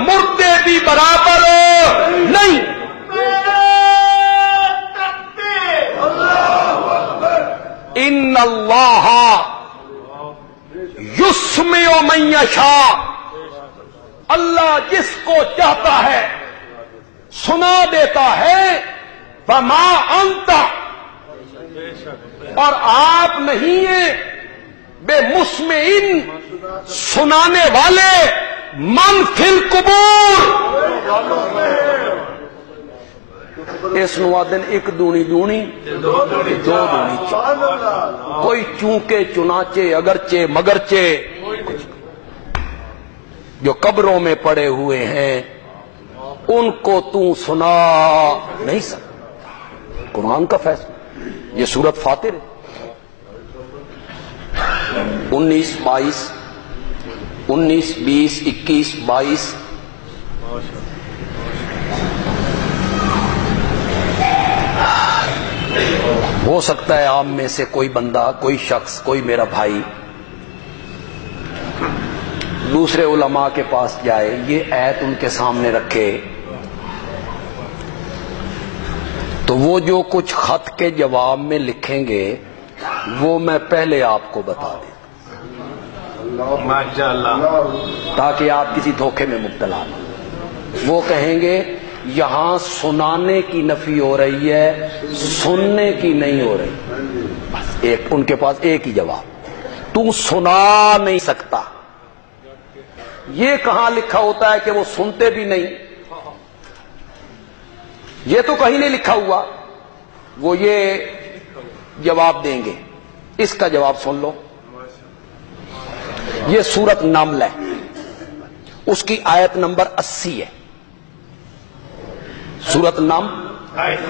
مردے بھی برابر نہیں. ان اللہ یسمع من یشاء، اللہ جس کو چاہتا ہے سنا دیتا ہے. فما انت، اور آپ نہیں ہیں بے مسمعین، سنانے والے، من فی القبور. اس نوادن ایک دونی دونی دو دونی کوئی چونکے چنانچے اگرچہ مگرچہ جو قبروں میں پڑے ہوئے ہیں ان کو تو سنا نہیں سکتا. قرآن کا فیصلہ. یہ سورت فاطر ہے. 19 22 19 20 21 22. ہو سکتا ہے عام میں سے کوئی بندہ، کوئی شخص، کوئی میرا بھائی دوسرے علماء کے پاس جائے، یہ آیت ان کے سامنے رکھے تو وہ جو کچھ خط کے جواب میں لکھیں گے وہ میں پہلے آپ کو بتا دوں تاکہ آپ کسی دھوکے میں مبتلا نہ. وہ کہیں گے یہاں سنانے کی نفی ہو رہی ہے، سننے کی نہیں ہو رہی. بس ایک ان کے پاس ایک ہی جواب، تو سنا نہیں سکتا. یہ کہاں لکھا ہوتا ہے کہ وہ سنتے بھی نہیں؟ یہ تو کہیں نہیں لکھا ہوا. وہ یہ جواب دیں گے. اس کا جواب سن لو. یہ سورت نمل ہے، اس کی آیت نمبر 80 ہے. سورت نمل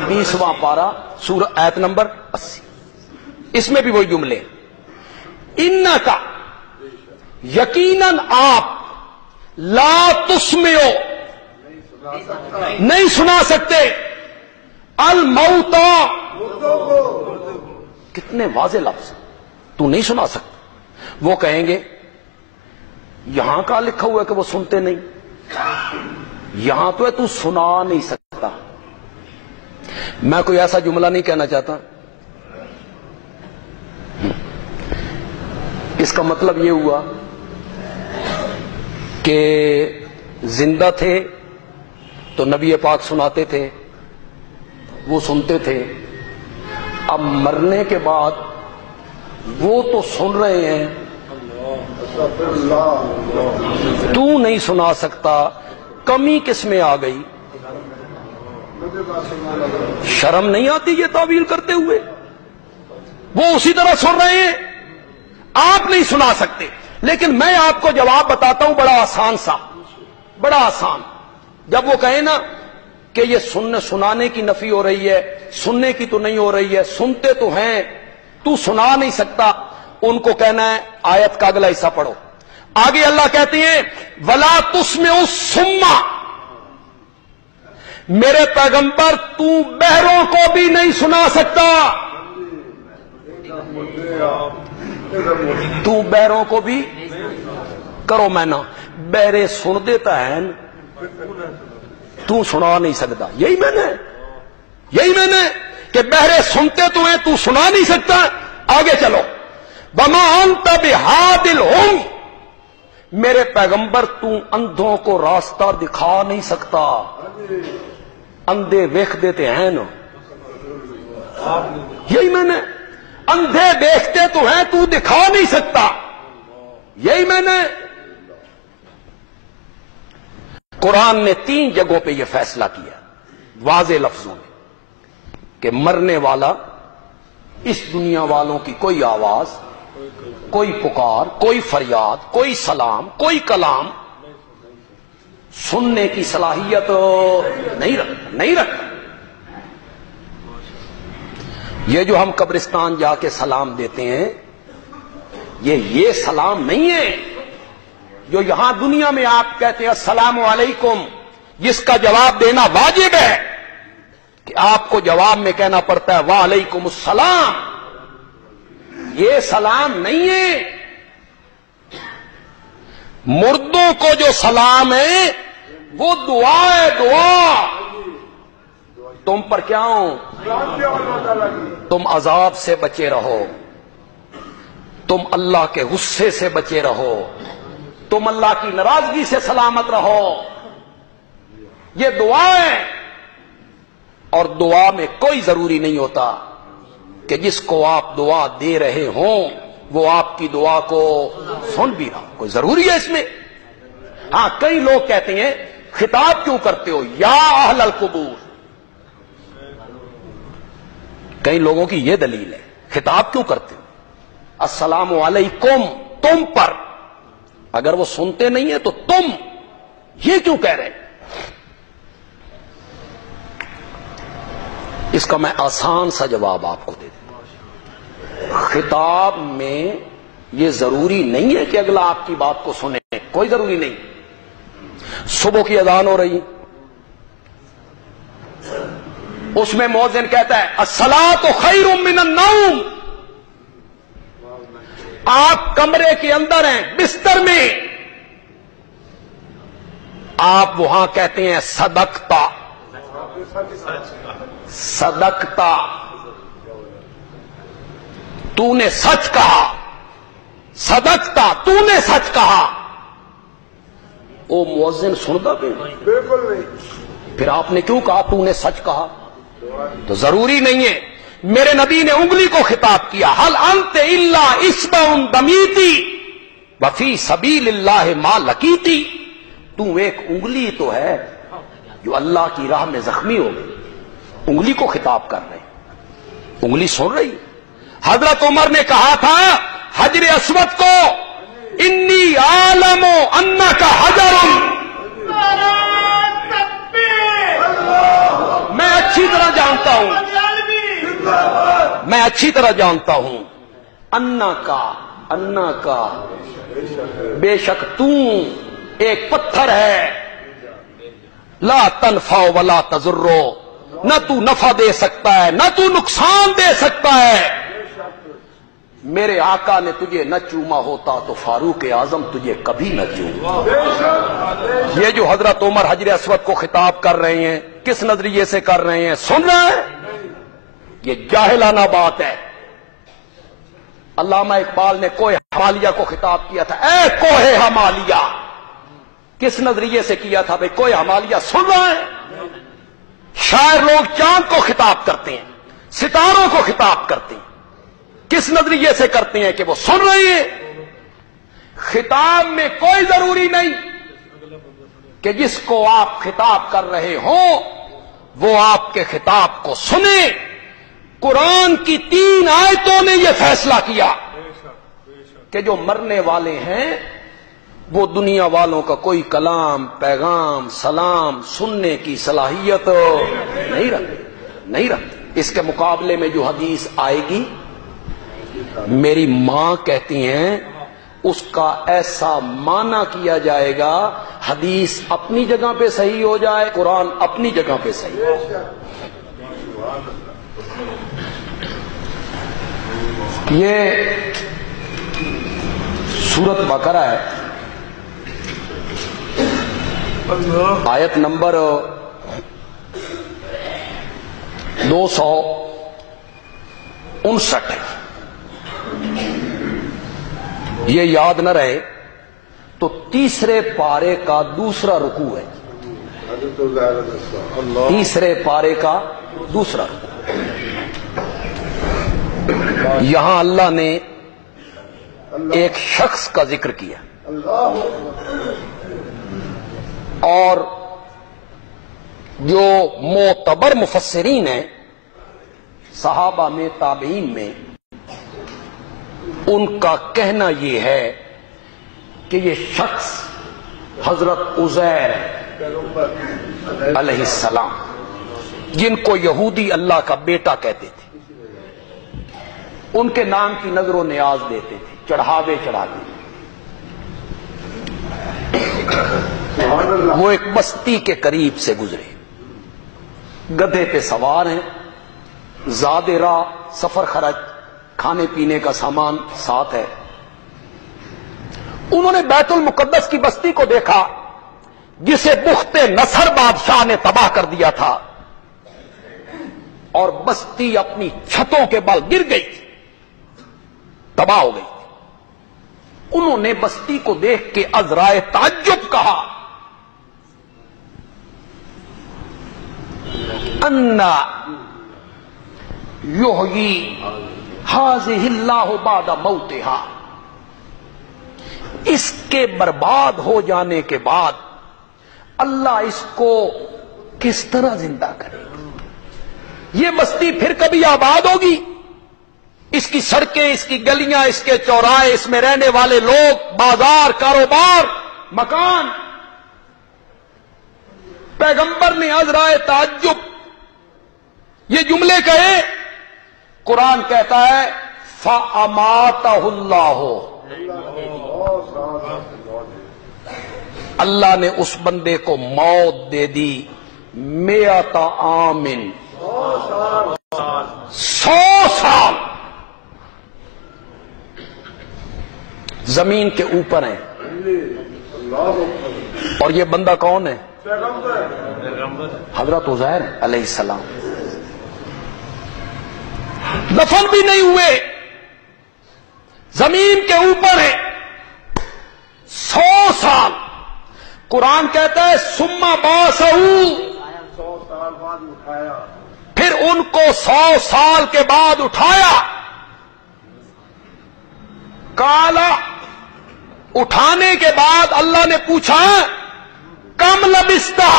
20واں پارہ، سورت آیت نمبر 80. اس میں بھی وہی جملے. انکا، یقیناً آپ، لا تسمعو، نہیں سنا سکتے، الموتا، کتنے واضح لفظ، تو نہیں سنا سکتا. وہ کہیں گے یہاں کا لکھا ہوا ہے کہ وہ سنتے نہیں، یہاں تو ہے تو سنا نہیں سکتا. میں کوئی ایسا جملہ نہیں کہنا چاہتا. اس کا مطلب یہ ہوا کہ زندہ تھے تو نبی پاک سناتے تھے، وہ سنتے تھے. اب مرنے کے بعد وہ تو سن رہے ہیں، تو نہیں سنا سکتا. کمی کس میں آ گئی؟ شرم نہیں آتی یہ تعویل کرتے ہوئے؟ وہ اسی طرح سن رہے ہیں، آپ نہیں سنا سکتے. لیکن میں آپ کو جواب بتاتا ہوں بڑا آسان سا، بڑا آسان. جب وہ کہیں نا کہ یہ سنانے کی نفی ہو رہی ہے، سننے کی تو نہیں ہو رہی ہے، سنتے تو ہیں، تو سنا نہیں سکتا، ان کو کہنا ہے آیت کا اگلا حصہ پڑھو. آگے اللہ کہتے ہیں وَلَا تُسْمِعُ الصُّمَّ، میرے پیغمبر تو بہروں کو بھی نہیں سنا سکتا. تو بہروں کو بھی کرو میں نا، بہرے سن دیتا ہے، تو سنا نہیں سکتا. یہی میں نے کہ بہرے سنتے تو ہیں، تو سنا نہیں سکتا. آگے چلو. وَمَا أَنْتَ بِهَادِ الْعُمْيِ، میرے پیغمبر تو اندھوں کو راستہ دکھا نہیں سکتا. اندھے دیکھ دیتے ہیں نا، یہی میں نے. اندھے دیکھتے تو ہیں، تو دکھا نہیں سکتا. یہی میں نے. قرآن نے 3 جگہوں پہ یہ فیصلہ کیا واضح لفظوں میں کہ مرنے والا، اس دنیا والوں کی کوئی آواز، کوئی پکار، کوئی فریاد، کوئی سلام، کوئی کلام سننے کی صلاحیت نہیں رکھتا. یہ جو ہم قبرستان جا کے سلام دیتے ہیں، یہ سلام نہیں ہے جو یہاں دنیا میں آپ کہتے ہیں السلام علیکم، جس کا جواب دینا واجب ہے کہ آپ کو جواب میں کہنا پڑتا ہے وعلیکم السلام. یہ سلام نہیں ہے. مردوں کو جو سلام ہے وہ دعا ہے، دعا تم پر کیا ہوں، تم عذاب سے بچے رہو، تم اللہ کے غصے سے بچے رہو، تم اللہ کی ناراضگی سے سلامت رہو، یہ دعا ہے۔ اور دعا میں کوئی ضروری نہیں ہوتا کہ جس کو آپ دعا دے رہے ہوں وہ آپ کی دعا کو سن بھی رہا، کوئی ضروری ہے اس میں؟ ہاں، کئی لوگ کہتے ہیں خطاب کیوں کرتے ہو یا اہل القبور، کئی لوگوں کی یہ دلیل ہے خطاب کیوں کرتے ہو، السلام علیکم تم پر، اگر وہ سنتے نہیں ہیں تو تم یہ کیوں کہہ رہے ہیں؟ اس کا میں آسان سا جواب آپ کو دے دوں، خطاب میں یہ ضروری نہیں ہے کہ اگلا آپ کی بات کو سنے، کوئی ضروری نہیں۔ صبح کی اذان ہو رہی، اس میں مؤذن کہتا ہے الصلاۃ خیر من النوم، آپ کمرے کے اندر ہیں، بستر میں، آپ وہاں کہتے ہیں صدقتا، صدقتا، تو نے سچ کہا، صدقتا، تو نے سچ کہا، وہ مؤذن سنتا بھی بالکل نہیں، پھر آپ نے کیوں کہا تو نے سچ کہا؟ تو ضروری نہیں ہے۔ میرے نبی نے انگلی کو خطاب کیا، حل انت الا اصبع دمیتی وفی سبیل اللہ ما لقیتی، تو ایک انگلی تو ہے جو اللہ کی راہ میں زخمی ہو گئی، انگلی کو خطاب کر رہے ہیں، انگلی سن رہی۔ حضرت عمر نے کہا تھا حجر اسود کو انی عالم انک حجر، میں اچھی طرح جانتا ہوں، میں اچھی طرح جانتا ہوں، انا کا بے شک تو ایک پتھر ہے، لا تنفع ولا تضر، نہ تو نفع دے سکتا ہے نہ تو نقصان دے سکتا ہے، میرے آقا نے تجھے نہ چوما ہوتا تو فاروق اعظم تجھے کبھی نہ چوما۔ یہ جو حضرت عمر حجر اسود کو خطاب کر رہے ہیں کس نظریے سے کر رہے ہیں؟ سن رہے ہیں؟ یہ جاہلانہ بات ہے۔ علامہ اقبال نے کوہ ہمالیہ کو خطاب کیا تھا، اے کوہ ہمالیہ، کس نظریے سے کیا تھا بھائی؟ کوہ ہمالیہ سن رہے ہیں؟ شاعر لوگ چاند کو خطاب کرتے ہیں، ستاروں کو خطاب کرتے ہیں، کس نظریے سے کرتے ہیں کہ وہ سن رہے ہیں؟ خطاب میں کوئی ضروری نہیں کہ جس کو آپ خطاب کر رہے ہوں وہ آپ کے خطاب کو سنے۔ قرآن کی 3 آیتوں نے یہ فیصلہ کیا کہ جو مرنے والے ہیں وہ دنیا والوں کا کوئی کلام، پیغام، سلام سننے کی صلاحیت نہیں رکھتے۔ اس کے مقابلے میں جو حدیث آئے گی، میری ماں کہتی ہیں اس کا ایسا معنی کیا جائے گا، حدیث اپنی جگہ پہ صحیح ہو جائے، قرآن اپنی جگہ پہ صحیح ہو جائے۔ یہ سورۃ بقرہ ہے، آیت نمبر 259 ہے۔ یہ یاد نہ رہے تو تیسرے پارے کا دوسرا رکوع ہے، تیسرے پارے کا دوسرا رکوع۔ یہاں اللہ نے ایک شخص کا ذکر کیا اور جو معتبر مفسرین ہیں صحابہ میں، تابعین میں، ان کا کہنا یہ ہے کہ یہ شخص حضرت عزیر علیہ السلام، جن کو یہودی اللہ کا بیٹا کہتے تھے، ان کے نام کی نظر و نیاز دیتے تھے، چڑھاوے چڑھاتے تھے۔ وہ ایک بستی کے قریب سے گزرے، گدھے پہ سوار ہیں، زاد راہ، سفر خرچ، کھانے پینے کا سامان ساتھ ہے۔ انہوں نے بیت المقدس کی بستی کو دیکھا جسے بخت نصر بادشاہ نے تباہ کر دیا تھا اور بستی اپنی چھتوں کے بل گر گئی تھی، تباہ ہو گئی تھی۔ انہوں نے بستی کو دیکھ کے عذرائے تعجب کہا، انا یحیی ھذہ اللہ بعد موتہا، اس کے برباد ہو جانے کے بعد اللہ اس کو کس طرح زندہ کرے گا؟ یہ بستی پھر کبھی آباد ہوگی؟ اس کی سڑکیں، اس کی گلیاں، اس کے چوراہے، اس میں رہنے والے لوگ، بازار، کاروبار، مکان۔ پیغمبر نے عذرائے تعجب یہ جملے کہے، قرآن کہتا ہے فَأَمَاتَهُ اللَّهُ، اللہ نے اس بندے کو موت دے دی، 100 عام، 100 سال زمین کے اوپر ہیں۔ اور یہ بندہ کون ہے؟ حضرت عزیر علیہ السلام۔ دفن بھی نہیں ہوئے، زمین کے اوپر ہیں 100 سال۔ قرآن کہتا ہے ثم بعثہ، 100 سال بعد اٹھایا، پھر ان کو 100 سال کے بعد اٹھایا۔ کالا، اٹھانے کے بعد اللہ نے پوچھا کم لبستہ،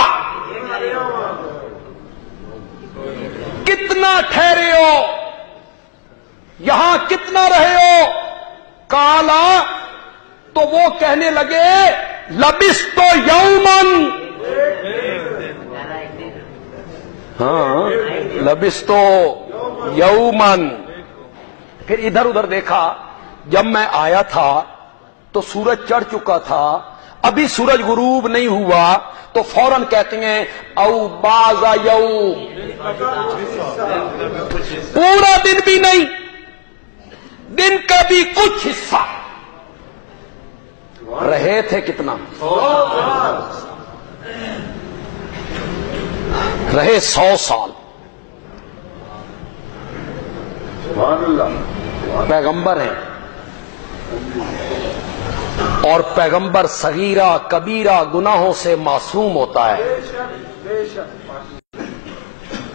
کتنا ٹھہرے ہو، یہاں کتنا رہے ہو؟ کالا، تو وہ کہنے لگے لبستو یومن، ہاں لبستو یومن۔ پھر ادھر ادھر دیکھا، جب میں آیا تھا تو سورج چڑھ چکا تھا، ابھی سورج غروب نہیں ہوا، تو فوراً کہتے ہیں او بعض یوم، پورا دن بھی نہیں، دن کا بھی کچھ حصہ۔ رہے تھے کتنا؟ رہے 100 سال۔ سبحان اللہ، پیغمبر ہیں، اور پیغمبر صغیرہ کبیرہ گناہوں سے معصوم ہوتا ہے، بے شک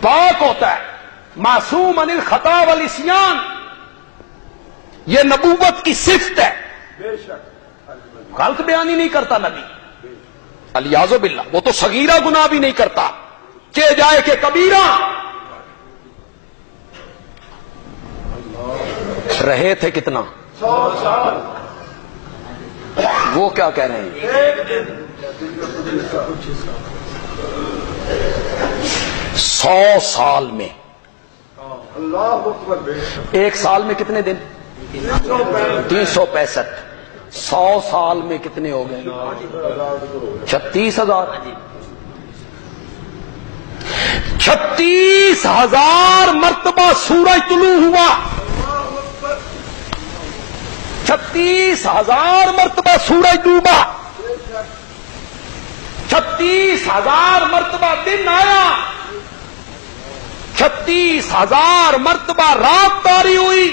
پاک ہوتا ہے، معصوم عن الخطا والعصیان۔ یہ نبوت کی صفت ہے، بے شک غلط بیانی نہیں کرتا نبی، الیاذ باللہ۔ وہ تو صغیرہ گناہ بھی نہیں کرتا، کہ جائے کہ کبیرہ۔ رہے تھے کتنا؟ 100 سال، وہ کیا کہہ رہے ہیں؟ ایک دن 100 سال میں، اللہ اکبر، بے شک ایک سال میں کتنے دن؟ 365۔ 100 سال میں کتنے ہو گئے؟ 36,000۔ 36,000 مرتبہ سورج طلوع ہوا، 36,000 مرتبہ سورج ڈوبا، 36,000 مرتبہ دن آیا، 36,000 مرتبہ رات طاری ہوئی،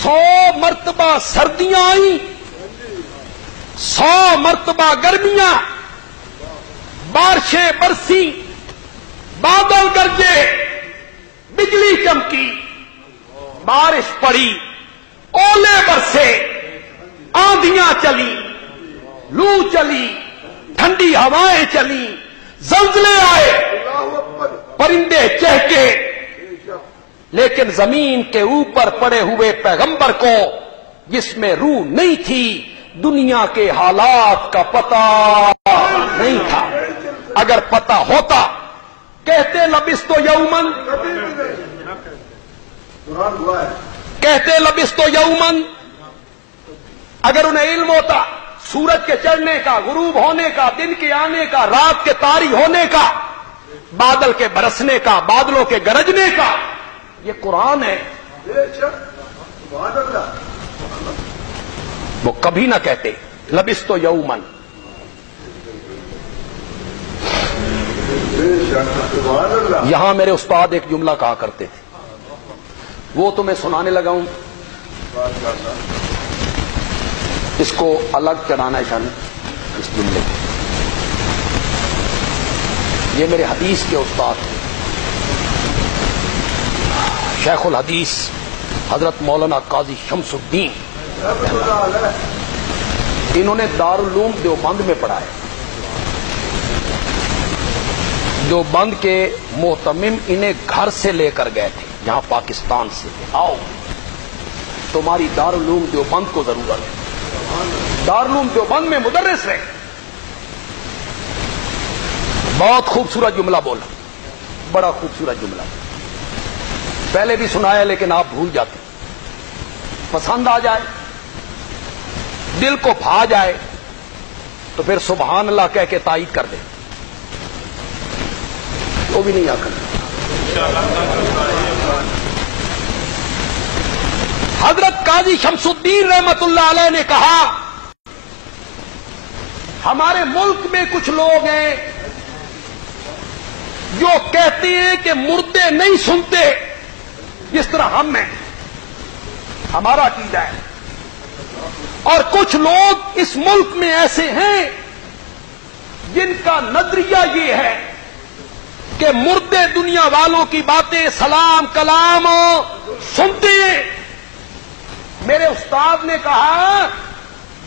100 مرتبہ سردیاں آئیں، 100 مرتبہ گرمیاں، بارشیں برسی، بادل گرجے، بجلی چمکی، بارش پڑی، اولے برسے، آندھیاں چلی، لو چلی، ٹھنڈی ہوائیں چلی، زلزلے آئے، اللہ اکبر، پرندے چہکے، لیکن زمین کے اوپر پڑے ہوئے پیغمبر کو، جس میں روح نہیں تھی، دنیا کے حالات کا پتہ نہیں تھا۔ اگر پتہ ہوتا کہتے لبستو یومن، کبھی بھی نہیں، قرآن ہوا ہے، کہتے لبستو یومن۔ اگر انہیں علم ہوتا سورج کے چڑھنے کا، غروب ہونے کا، دن کے آنے کا، رات کے طاری ہونے کا، بادل کے برسنے کا، بادلوں کے گرجنے کا، یہ قرآن ہے، بے شک سبحان اللہ، وہ کبھی نہ کہتے لبستو یومن۔ یہاں میرے استاد ایک جملہ کہا کرتے تھے، وہ تو میں سنانے لگا ہوں، اس کو الگ چڑھانا ہے شان اس جملے کو۔ یہ میرے حدیث کے استاد تھے، شیخ الحدیث حضرت مولانا قاضی شمس الدین، انہوں نے دارالعلوم دیوبند میں پڑھایا۔ دیوبند کے محتمم انہیں گھر سے لے کر گئے تھے، یہاں پاکستان سے، آؤ تمہاری دارالعلوم دیوبند کو ضرورت ہے۔ دارالعلوم دیوبند میں مدرس رہے، بہت خوبصورت جملہ بولا، بڑا خوبصورت جملہ، پہلے بھی سنایا لیکن آپ بھول جاتے، پسند آ جائے، دل کو بھا جائے تو پھر سبحان اللہ کہہ کے تائید کر دے، وہ بھی نہیں آ کر۔ حضرت قاضی شمس الدین رحمت اللہ علیہ نے کہا، ہمارے ملک میں کچھ لوگ ہیں جو کہتے ہیں کہ مردے نہیں سنتے جس طرح ہم ہیں، ہمارا عقیدہ ہے، اور کچھ لوگ اس ملک میں ایسے ہیں جن کا نظریہ یہ ہے کہ مردے دنیا والوں کی باتیں سلام کلام سنتے ہیں۔ میرے استاد نے کہا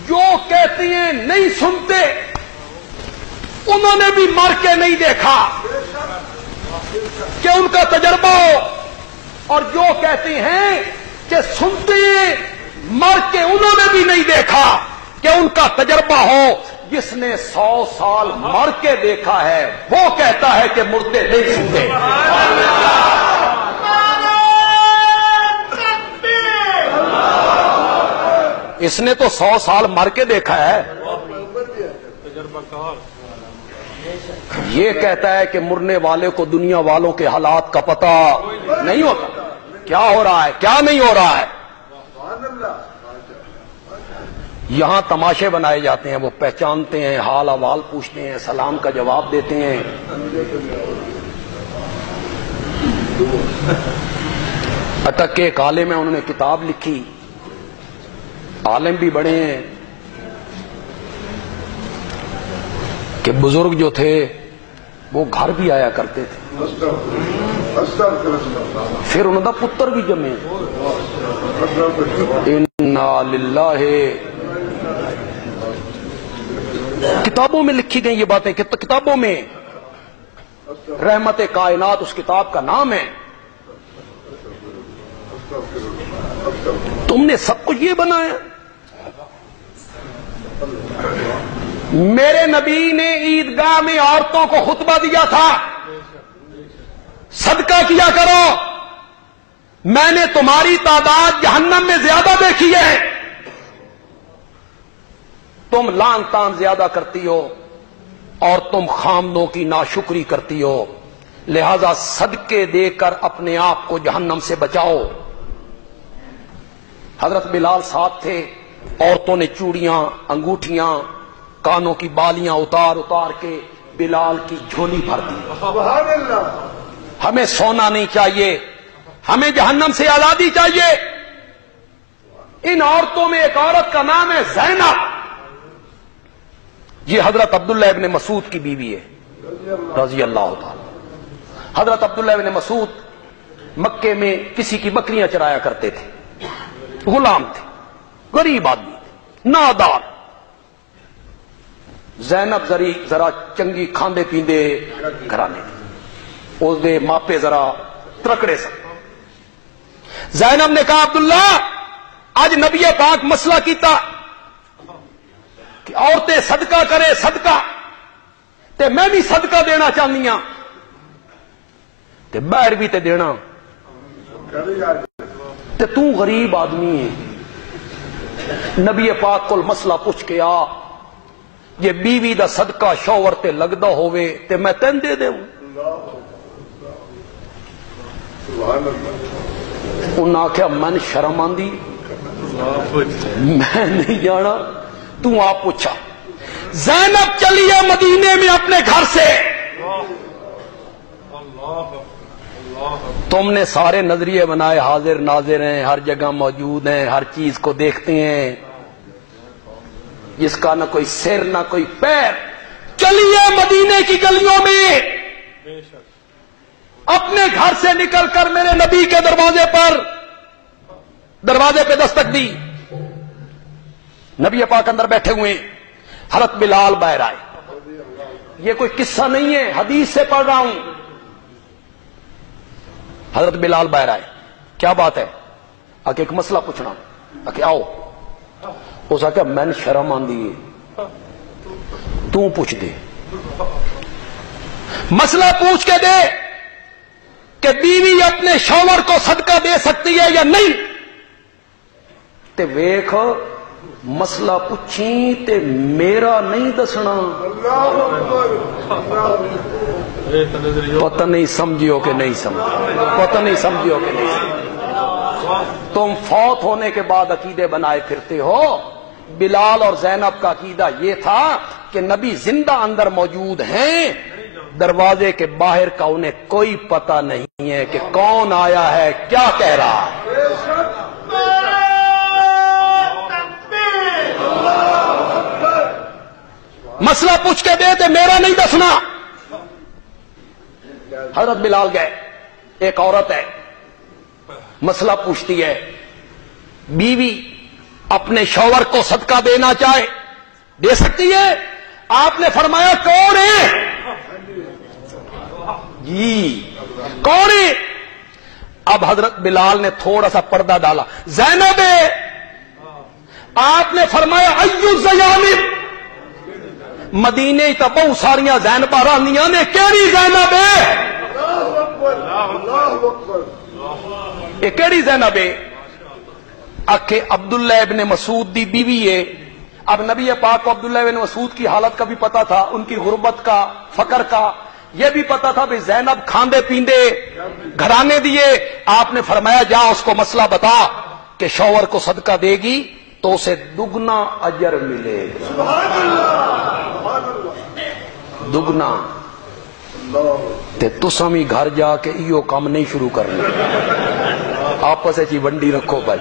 جو کہتے ہیں نہیں سنتے انہوں نے بھی مر کے نہیں دیکھا کہ ان کا تجربہ ہو، اور جو کہتے ہیں کہ سنتے ہیں مر کے انہوں نے بھی نہیں دیکھا کہ ان کا تجربہ ہو۔ جس نے 100 سال مر کے دیکھا ہے وہ کہتا ہے کہ مردے نہیں سنتے۔ اس نے تو 100 سال مر کے دیکھا ہے، یہ کہتا ہے کہ مرنے والے کو دنیا والوں کے حالات کا پتہ نہیں ہوتا، کیا ہو رہا ہے کیا نہیں ہو رہا ہے۔ یہاں تماشے بنائے جاتے ہیں، وہ پہچانتے ہیں، حال احوال پوچھتے ہیں، سلام کا جواب دیتے ہیں۔ اٹک کے ایک عالم ہے، انہوں نے کتاب لکھی، عالم بھی بڑے ہیں، کہ بزرگ جو تھے وہ گھر بھی آیا کرتے تھے، پھر انہوں نے پتر بھی جمے۔ انا للہ، کتابوں میں لکھی گئی یہ باتیں، کتابوں میں، رحمت کائنات اس کتاب کا نام ہے۔ تم نے سب کچھ یہ بنایا؟ میرے نبی نے عیدگاہ میں عورتوں کو خطبہ دیا تھا، صدقہ کیا کرو، میں نے تمہاری تعداد جہنم میں زیادہ دیکھی ہے، تم لان تان زیادہ کرتی ہو اور تم خامدوں کی ناشکری کرتی ہو، لہذا صدقے دے کر اپنے آپ کو جہنم سے بچاؤ۔ حضرت بلال ساتھ تھے، عورتوں نے چوڑیاں، انگوٹھیاں، کانوں کی بالیاں اتار اتار کے بلال کی جھولی بھر دی۔ سبحان اللہ۔ ہمیں سونا نہیں چاہیے، ہمیں جہنم سے آزادی چاہیے۔ ان عورتوں میں ایک عورت کا نام ہے زینب، یہ حضرت عبداللہ ابن مسعود کی بیوی ہے رضی اللہ تعالی۔ حضرت عبداللہ ابن مسعود مکے میں کسی کی بکریاں چرایا کرتے تھے، غلام تھے، غریب آدمی تھے، نادار۔ زینب ذرا چنگی کھاندے پیندے گھرانے تھے، اس دے ماپے ذرا ترکڑے سن۔ زینب نے کہا عبداللہ آج نبی پاک مسئلہ کیتا کہ عورتیں صدقہ کرے، صدقہ تے میں بھی صدقہ دینا چاہنی ہاں، تے باہر بھی تے دینا، تے تو غریب آدمی ہے، نبی پاک کو مسئلہ پوچھ کے آ، یہ بیوی دا صدقہ شوہر تے لگدا ہوئے تے میں تین دے دوں۔ انہاں آخیا من شرم آندی، میں نہیں جانا، تو آپ پوچھا۔ زینب چلی ہے مدینے میں اپنے گھر سے، تم نے سارے نظریے بنائے، حاضر ناظر ہیں، ہر جگہ موجود ہیں، ہر چیز کو دیکھتے ہیں، جس کا نہ کوئی سر نہ کوئی پیر۔ چلیے مدینے کی گلیوں میں، اپنے گھر سے نکل کر میرے نبی کے دروازے پہ دستک دی۔ نبی پاک اندر بیٹھے ہوئے، حضرت بلال باہر آئے۔ یہ کوئی قصہ نہیں ہے، حدیث سے پڑھ رہا ہوں۔ حضرت بلال باہر آئے، کیا بات ہے؟ آکے ایک مسئلہ پوچھنا۔ آکے آؤ۔ اس آکے میں نے شرم آندی ہے، تو پوچھ دے، مسئلہ پوچھ کے دے کہ بیوی اپنے شوہر کو صدقہ دے سکتی ہے یا نہیں؟ تے ویکھ مسئلہ پوچھی تے میرا نہیں دسنا۔ پتہ نہیں سمجھیو کہ نہیں سمجھو، پتہ نہیں سمجھیو کہ نہیں سمجھو۔ تم فوت ہونے کے بعد عقیدے بنائے پھرتے ہو۔ بلال اور زینب کا عقیدہ یہ تھا کہ نبی زندہ اندر موجود ہیں، دروازے کے باہر کا انہیں کوئی پتہ نہیں ہے کہ کون آیا ہے، کیا کہہ رہا ہے۔ مسئلہ پوچھ کے دے میرا نہیں دسنا۔ حضرت بلال گئے، ایک عورت ہے، مسئلہ پوچھتی ہے، بیوی اپنے شوہر کو صدقہ دینا چاہے دے سکتی ہے؟ آپ نے فرمایا کون ہے؟ جی کون ہے؟ اب حضرت بلال نے تھوڑا سا پردہ ڈالا، زینب ہے۔ آپ نے فرمایا ایو زینب، مدینے تو بہت ساریاں زینباں رہندیاں نے، کیڑی زینب ہے؟ یہ کیڑی زینب ہے؟ آکھے عبداللہ ابن مسعود دی بیوی ہے۔ اب نبی پاک کو عبداللہ ابن مسعود کی حالت کا بھی پتا تھا، ان کی غربت کا، فقر کا، یہ بھی پتا تھا بھی زینب کھاندے پیندے گھرانے دیے۔ آپ نے فرمایا جا اس کو مسئلہ بتا کہ شوہر کو صدقہ دے گی تو اسے دگنا اجر ملے گا، دگنا۔ تے تساں بھی گھر جا کے ایو کام نہیں شروع کرنا، آپس چی ونڈی رکھو بھائی،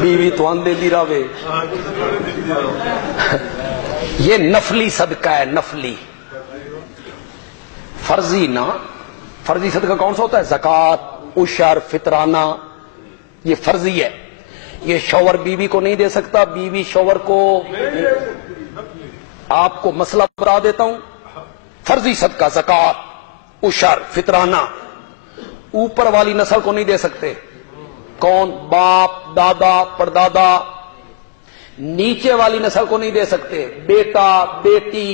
بیوی تو آندے دی راوے۔ یہ نفلی صدقہ ہے، نفلی، فرضی نہ۔ فرضی صدقہ کون سا ہوتا ہے؟ زکوٰۃ، عشر، فطرانہ، یہ فرضی ہے۔ یہ شوہر بیوی کو نہیں دے سکتا، بیوی شوہر کو۔ آپ کو مسئلہ بتا دیتا ہوں، فرضی صدقہ زکوٰۃ، عشر، فطرانہ، اوپر والی نسل کو نہیں دے سکتے۔ کون؟ باپ، دادا، پردادا۔ نیچے والی نسل کو نہیں دے سکتے، بیٹا، بیٹی،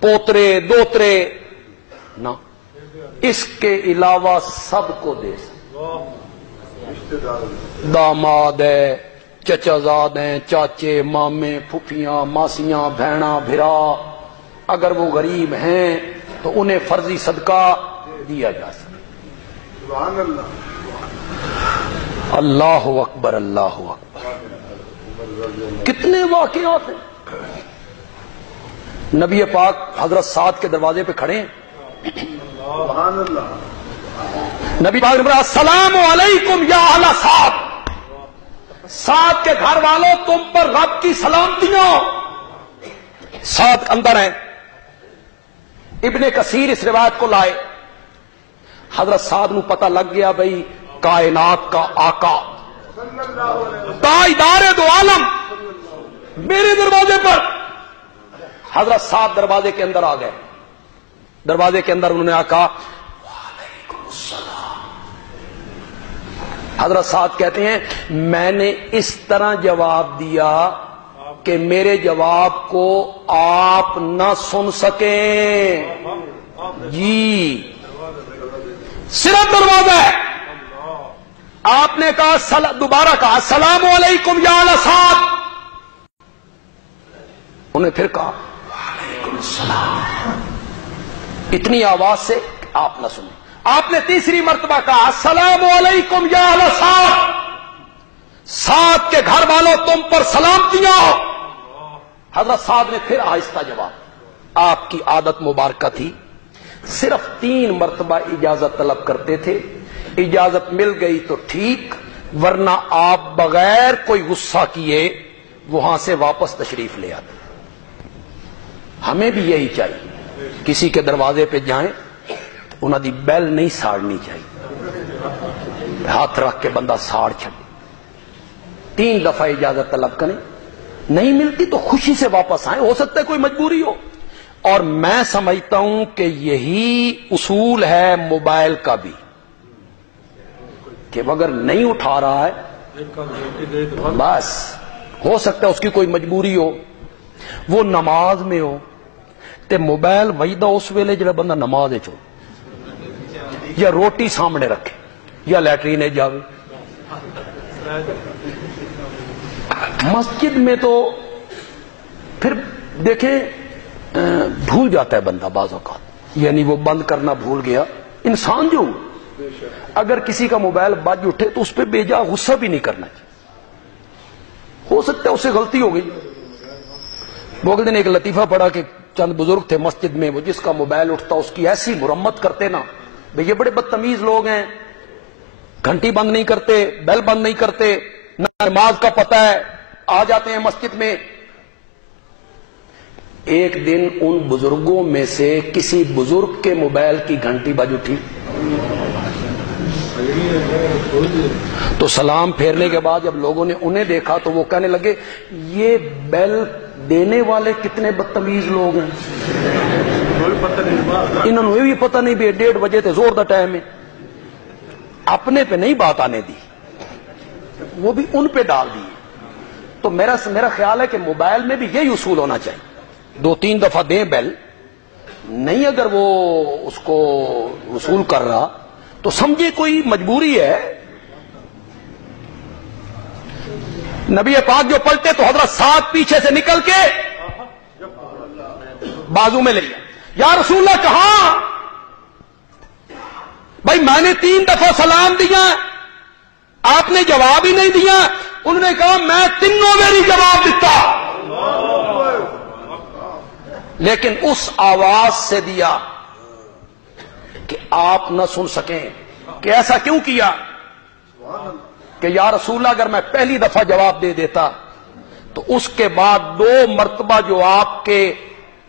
پوترے، دوترے نہ۔ اس کے علاوہ سب کو دے سکتے، داماد ہے، چچا زاد ہیں، چاچے، مامے، پھوپھیاں، ماسیاں، بہنا، بھرا، اگر وہ غریب ہیں تو انہیں فرضی صدقہ دیا جا سکتا۔ سبحان اللہ، اللہ اکبر، اللہ اکبر۔ کتنے واقعات ہیں۔ نبی پاک حضرت سعد کے دروازے پہ کھڑے ہیں، سبحان اللہ۔ نبی پاک نے فرمایا السلام علیکم یا اہل سعد، سعد کے گھر والوں تم پر رب کی سلامتیاں۔ سعد اندر ہیں، ابن کثیر اس روایت کو لائے۔ حضرت سعد نو پتہ لگ گیا بھئی کائنات کا آقا، تاجدار دو عالم میرے دروازے پر۔ حضرت سعد دروازے کے اندر آ گئے، دروازے کے اندر انہوں نے کہا وعلیکم السلام۔ حضرت سعد کہتے ہیں میں نے اس طرح جواب دیا کہ میرے جواب کو آپ نہ سن سکیں۔ جی صرف دروازہ ہے۔ آپ نے کہا، دوبارہ کہا السلام علیکم یا اہل سعد، انہیں پھر کہا وعلیکم السلام، اتنی آواز سے آپ نہ سنیں۔ آپ نے تیسری مرتبہ کہا السلام علیکم یا اہل سعد، سعد کے گھر والوں تم پر سلامتیاں۔ حضرت سعد نے پھر آہستہ جواب، آپ کی عادت مبارکہ تھی، صرف 3 مرتبہ اجازت طلب کرتے تھے، اجازت مل گئی تو ٹھیک، ورنہ آپ بغیر کوئی غصہ کیے وہاں سے واپس تشریف لے آتے۔ ہمیں بھی یہی چاہیے، کسی کے دروازے پہ جائیں انہاں دی بیل نہیں ساڑنی چاہیے، ہاتھ رکھ کے بندہ ساڑ چھڑے۔ 3 دفعہ اجازت طلب کریں، نہیں ملتی تو خوشی سے واپس آئیں، ہو سکتا ہے کوئی مجبوری ہو۔ اور میں سمجھتا ہوں کہ یہی اصول ہے موبائل کا بھی، کہ اگر نہیں اٹھا رہا ہے بس ہو سکتا ہے اس کی کوئی مجبوری ہو، وہ نماز میں ہو تے موبائل وجدہ اس ویلے جڑا بندہ نماز ہو، یا روٹی سامنے رکھے یا لیٹرینے جاوے۔ مسجد میں تو پھر دیکھیں بھول جاتا ہے بندہ بعض اوقات، یعنی وہ بند کرنا بھول گیا۔ انسان جو اگر کسی کا موبائل بج اٹھے تو اس پہ بے جا غصہ بھی نہیں کرنا چاہیے، ہو سکتا ہے اس سے غلطی ہو گئی۔ وہ اگلے دن ایک لطیفہ پڑھا کہ چند بزرگ تھے مسجد میں، وہ جس کا موبائل اٹھتا اس کی ایسی مرمت کرتے نا، بھئی یہ بڑے بدتمیز لوگ ہیں، گھنٹی بند نہیں کرتے، بیل بند نہیں کرتے، نہ نماز کا پتہ ہے، آ جاتے ہیں مسجد میں۔ ایک دن ان بزرگوں میں سے کسی بزرگ کے موبائل کی گھنٹی بج اٹھی، تو سلام پھیرنے کے بعد جب لوگوں نے انہیں دیکھا تو وہ کہنے لگے یہ بیل دینے والے کتنے بدتمیز لوگ ہیں، انہوں نے بھی پتہ نہیں بھی 1:30 بجے تھے، زور دا ٹائم ہے، اپنے پہ نہیں بات آنے دی، وہ بھی ان پہ ڈال دی۔ تو میرا خیال ہے کہ موبائل میں بھی یہی اصول ہونا چاہیے، 2-3 دفعہ دیں بیل، نہیں اگر وہ اس کو وصول کر رہا تو سمجھے کوئی مجبوری ہے۔ نبی پاک جو پلٹے تو حضرت سعد پیچھے سے نکل کے بازو میں لے لیا، یا رسول اللہ کہاں؟ بھائی میں نے 3 دفعہ سلام دیا، آپ نے جواب ہی نہیں دیا۔ انہوں نے کہا میں 3 باری جواب دیتا، لیکن اس آواز سے دیا کہ آپ نہ سن سکیں کہ ایسا کیوں کیا، کہ یا رسول اللہ اگر میں پہلی دفعہ جواب دے دیتا تو اس کے بعد 2 مرتبہ جو آپ کے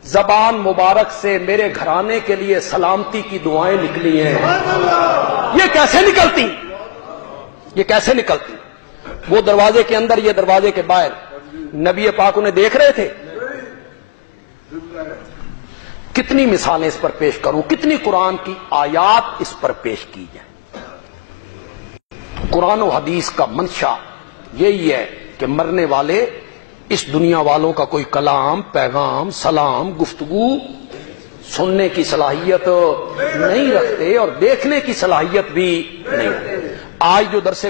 زبان مبارک سے میرے گھرانے کے لیے سلامتی کی دعائیں نکلی ہیں، یہ کیسے نکلتی، یہ کیسے نکلتی؟ وہ دروازے کے اندر، یہ دروازے کے باہر، نبی پاک انہیں دیکھ رہے تھے۔ کتنی مثالیں اس پر پیش کروں، کتنی قرآن کی آیات اس پر پیش کی جائیں۔ قرآن و حدیث کا منشا یہی ہے کہ مرنے والے اس دنیا والوں کا کوئی کلام، پیغام، سلام، گفتگو سننے کی صلاحیت نہیں رکھتے اور دیکھنے کی صلاحیت بھی نہیں رکھتے۔ آج جو درس